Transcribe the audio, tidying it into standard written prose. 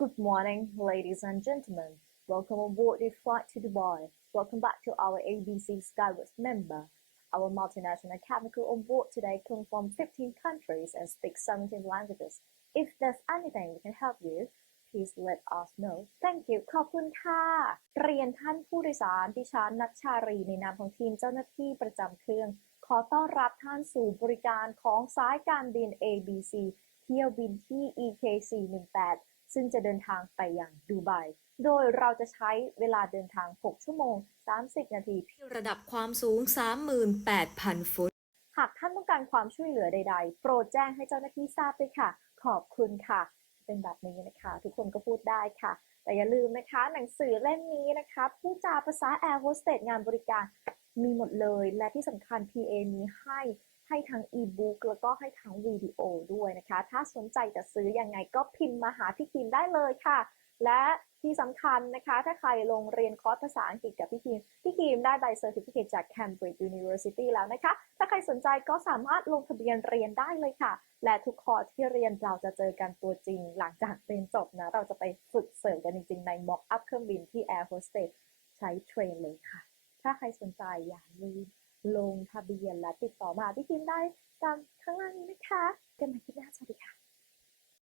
Good morning, ladies and gentlemen. Welcome aboard the flight to Dubai. Welcome back to our ABC Skyward member. Our multinational chemical on board today come from 15 countries and speak 17 languages. If there's anything we can help you, please let us know. Thank you. ขอบคุณค่ะเรียนท่านผู้โดยสารดิฉันนัชชารีในนามของทีมเจ้าหน้าที่ประจำเครื่องขอต้อนรับท่านสู่บริการของสายการบิน ABC เที่ยวบินที่ EK418 ซึ่งจะเดินทางไปยังดูไบโดยเราจะใช้เวลาเดินทาง6ชั่วโมง30นาทีที่ระดับความสูง 38,000 ฟุตหากท่านต้องการความช่วยเหลือใดๆโปรดแจ้งให้เจ้าหน้าที่ทราบด้วยค่ะขอบคุณค่ะเป็นแบบนี้นะคะทุกคนก็พูดได้ค่ะแต่อย่าลืมนะคะหนังสือเล่มนี้นะคะผู้จาภาษาแอร์โฮสเตสงานบริการมีหมดเลยและที่สำคัญ PA มีให้ทั้งอีบุ๊กแล้วก็ให้ทั้งวิดีโอด้วยนะคะถ้าสนใจจะซื้อยังไงก็พิมพ์มาหาพี่คิมได้เลยค่ะและที่สำคัญนะคะถ้าใครลงเรียนคอร์สภาษาอังกฤษกับพี่คิมได้ใบเซอร์ติฟิเคตจาก Cambridge University แล้วนะคะถ้าใครสนใจก็สามารถลงทะเบียนเรียนได้เลยค่ะและทุกคอร์สที่เรียนเราจะเจอกันตัวจริงหลังจากเรียนจบนะเราจะไปฝึกเสริมกันจริงๆใน mock up เครื่องบินที่ Air Hostess ใช้เทรนเลยค่ะถ้าใครสนใจอย่าลืมลงทะเบียนและติดต่อมาพี่คิมได้ตามข้างล่างนี้นะคะกันใหม่คลิปหน้าสวัสดีค่ะ